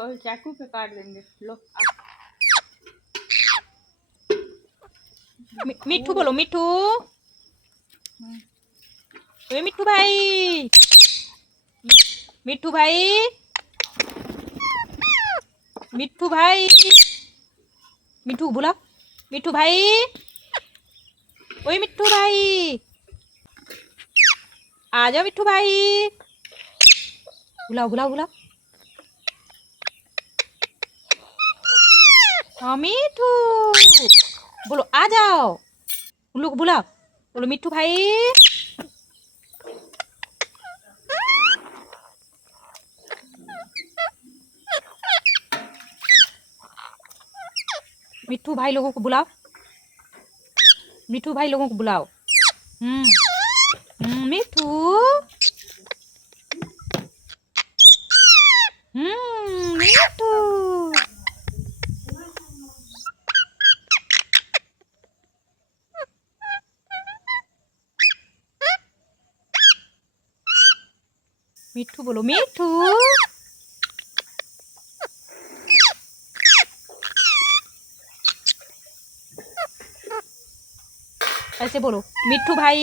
कहो चाकू पे काट देंगे। लो मिट्ठू बोलो, मिट्ठू। ओए मिट्ठू भाई, मिट्ठू भाई, मिट्ठू भाई, मिट्ठू बुला, मिट्ठू भाई, ओए मिट्ठू भाई, आ जाओ मिट्ठू भाई, बुलाओ बुलाओ बुलाओ। हाँ मिट्ठू बोलो, आ जाओ। उन लोग बुलाओ, बोलो मिट्ठू भाई। मिट्ठू भाई लोगों को बुलाओ, मिट्ठू भाई लोगों को बुलाओ। मिट्ठू, मिट्ठू। मिट्ठू बोलो, मिट्ठू। ऐसे बोलो, मिट्ठू भाई।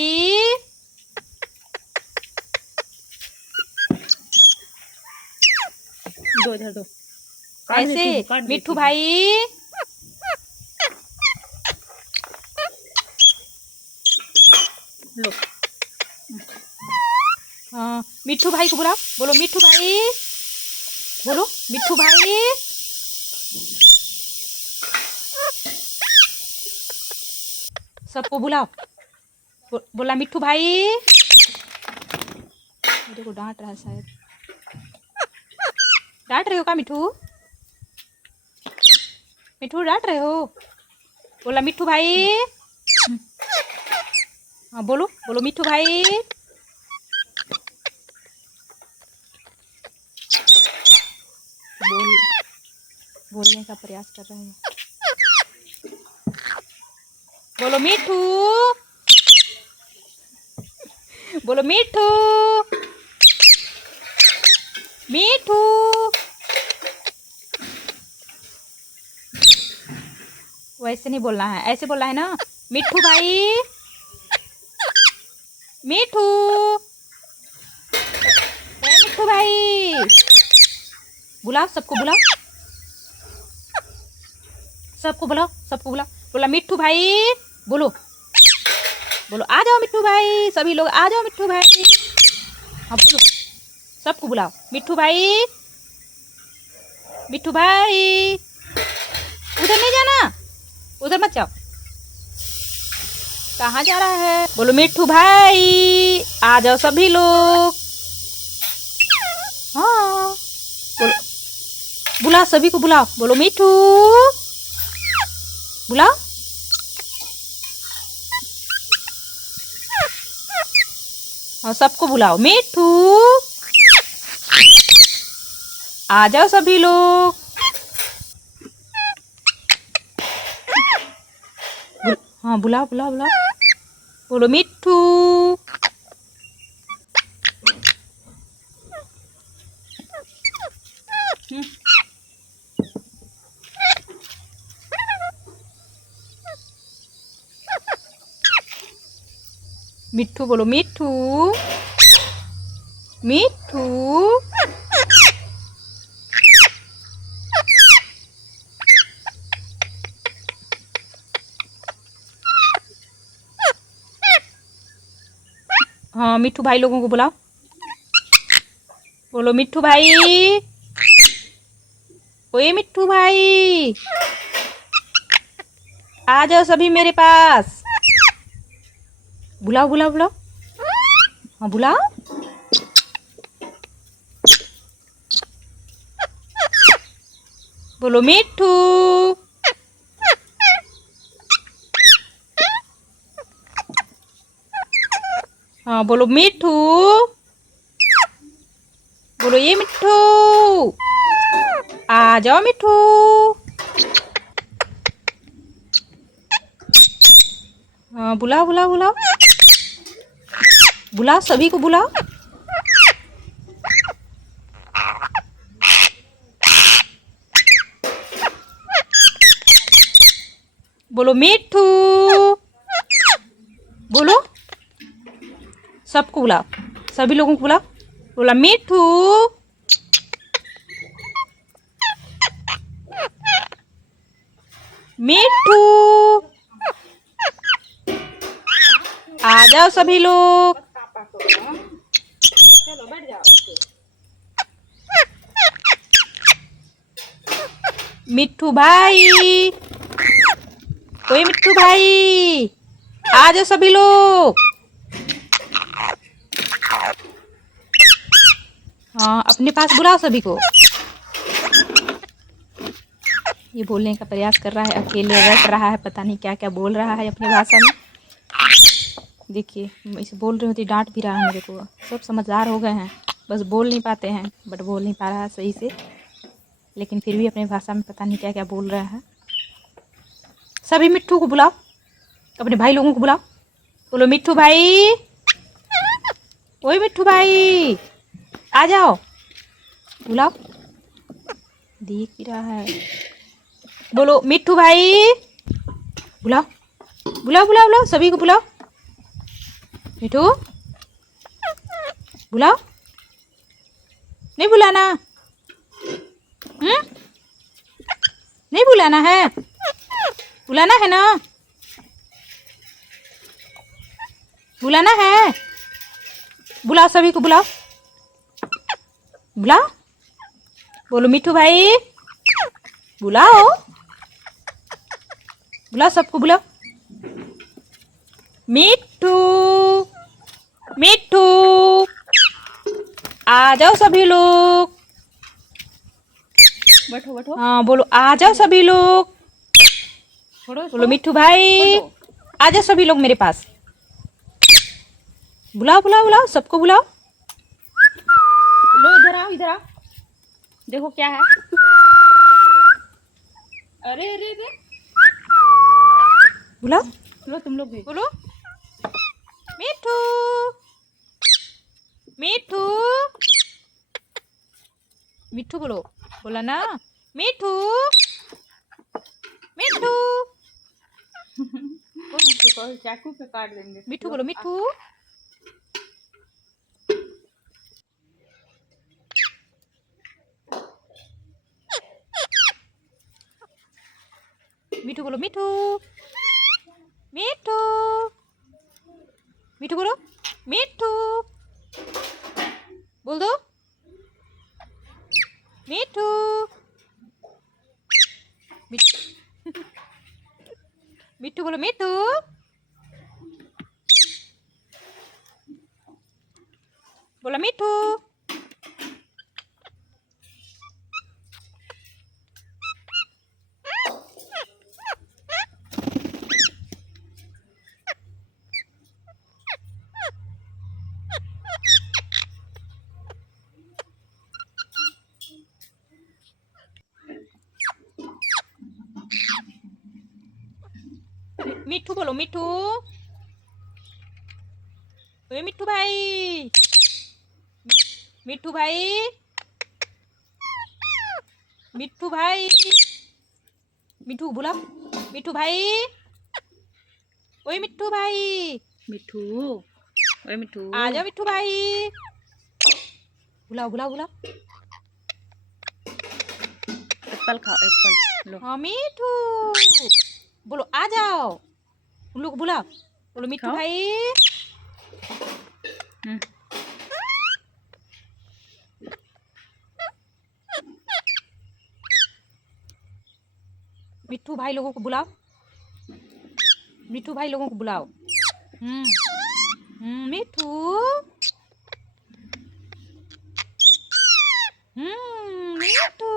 दो इधर दो। ऐसे मिट्ठू भाई। लो हाँ मिट्ठू भाई को बुलाओ, बोलो मिट्ठू भाई, बोलो मिट्ठू भाई। सबको बुलाओ, बोला मिट्ठू भाई। मेरे को डांट रहा है शायद। डांट रहे हो क्या मिट्ठू? मिट्ठू डांट रहे हो? बोला मिट्ठू भाई। हाँ बोलो, बोलो मिट्ठू भाई। बोलने का प्रयास कर रहे हैं। बोलो मिट्ठू, बोलो मिट्ठू, मिट्ठू। वैसे नहीं बोलना है, ऐसे बोलना है ना, मिट्ठू भाई, मिट्ठू, मिट्ठू भाई। बुलाओ सबको, बुलाओ सबको, बुलाओ सबको बुलाओ। बोला मिट्ठू भाई, बोलो, बोलो आ जाओ मिट्ठू भाई, सभी लोग आ जाओ मिट्ठू भाई। हाँ बोलो, सबको बुलाओ, मिट्ठू भाई, मिट्ठू भाई। उधर नहीं जाना, उधर मत जाओ। कहाँ जा रहा है? बोलो मिट्ठू भाई, आ जाओ सभी लोग। हाँ बोलो, बुलाओ सभी को, बुलाओ, बोलो मिट्ठू, बुलाओ। और सबको बुलाओ, मिट्ठू आ जाओ सभी लोग। हाँ बुलाओ बुलाओ बुलाओ, बोलो मिट्ठू। मिट्ठू बोलो, मिट्ठू, मिट्ठू। हाँ मिट्ठू भाई लोगों को बुलाओ, बोलो मिट्ठू भाई, ओए मिट्ठू भाई, आ जाओ सभी मेरे पास। बुलाओ बुलाओ बुलाओ, हाँ बुलाओ। बोलो मिट्ठू, हाँ बोलो मिट्ठू, बोलो ये मिट्ठू, आ जाओ मिट्ठू। हाँ बुलाओ बुलाओ बुलाओ, बुलाओ सभी को बुलाओ। बोलो मिट्ठू, बोलो सबको बुलाओ, सभी लोगों को बुलाओ, बोला मिट्ठू, मिट्ठू, आ जाओ सभी लोग। चलो बैठ जाओ। मिट्ठू भाई, ओए मिट्ठू भाई, आ जाओ सभी लोग। हाँ, अपने पास बुलाओ सभी को। ये बोलने का प्रयास कर रहा है, अकेले रट रहा है, पता नहीं क्या क्या बोल रहा है अपनी भाषा में। देखिए, मैं इसे बोल रही होती, डांट भी रहा है मेरे को। सब समझदार हो गए हैं, बस बोल नहीं पाते हैं, बट बोल नहीं पा रहा है सही से, लेकिन फिर भी अपनी भाषा में पता नहीं क्या क्या बोल रहा है। सभी मिट्ठू को बुलाओ, अपने भाई लोगों को बुलाओ, बोलो मिट्ठू भाई, ओए मिट्ठू भाई, आ जाओ, बुलाओ, देख भी रहा है। बोलो मिट्ठू भाई, बुलाओ, बुलाओ बुलाओ बुलाओ, सभी को बुलाओ। मिट्ठू, बुलाओ, नहीं बुलाना? नहीं बुलाना है? बुलाना है ना? बुलाना है? बुलाओ, सभी को बुलाओ, बुलाओ, बोलो मिट्ठू भाई, बुलाओ, बुलाओ, सबको बुलाओ। मिट्ठू, मिट्ठू, आ जाओ सभी लोग। बैठो बैठो। हाँ, बोलो आ जाओ सभी लोग। छोड़ो बोलो मिट्ठू भाई, आ जाओ सभी लोग मेरे पास। बुलाओ बुलाओ बुलाओ, सबको बुलाओ। लो इधर आओ, इधर आओ, देखो क्या है। अरे अरे अरे, बुलाओ, लो तुम लोग भी। बोलो मिट्ठू, मिट्ठू, मिट्ठू बोलो, बोला ना मिट्ठू, मिट्ठू, देखो चाकू पे काट देंगे। मिट्ठू बोलो, मिट्ठू, मिट्ठू बोलो, मिट्ठू, मिट्ठू, मिट्ठू बोलो, मिट्ठू, बोल दो मिट्ठू, मिट्ठू बोलो, मिट्ठू, बोला मिट्ठू, मिट्ठू बोलो, मिट्ठू, ओए मिट्ठू भाई, मिट्ठू भाई, मिट्ठू भाई, मिट्ठू बुलाओ, मिट्ठू भाई, ओए मिट्ठू भाई, मिट्ठू, ओए मिट्ठू, आ जाओ मिट्ठू भाई, बुलाओ बुलाओ बुलाओ। एप्पल खाओ, एप्पल लो। हाँ मिट्ठू, बोलो आ जाओ, उन लोग को बुलाओ, बोलो मिट्ठू खाओ। भाई, मिट्ठू भाई लोगों को बुलाओ, मिट्ठू भाई लोगों को बुलाओ। मिट्ठू, मिट्ठू,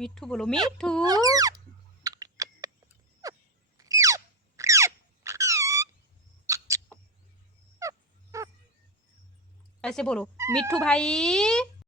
मिट्ठू बोलो, मिट्ठू, ऐसे बोलो मिट्ठू भाई,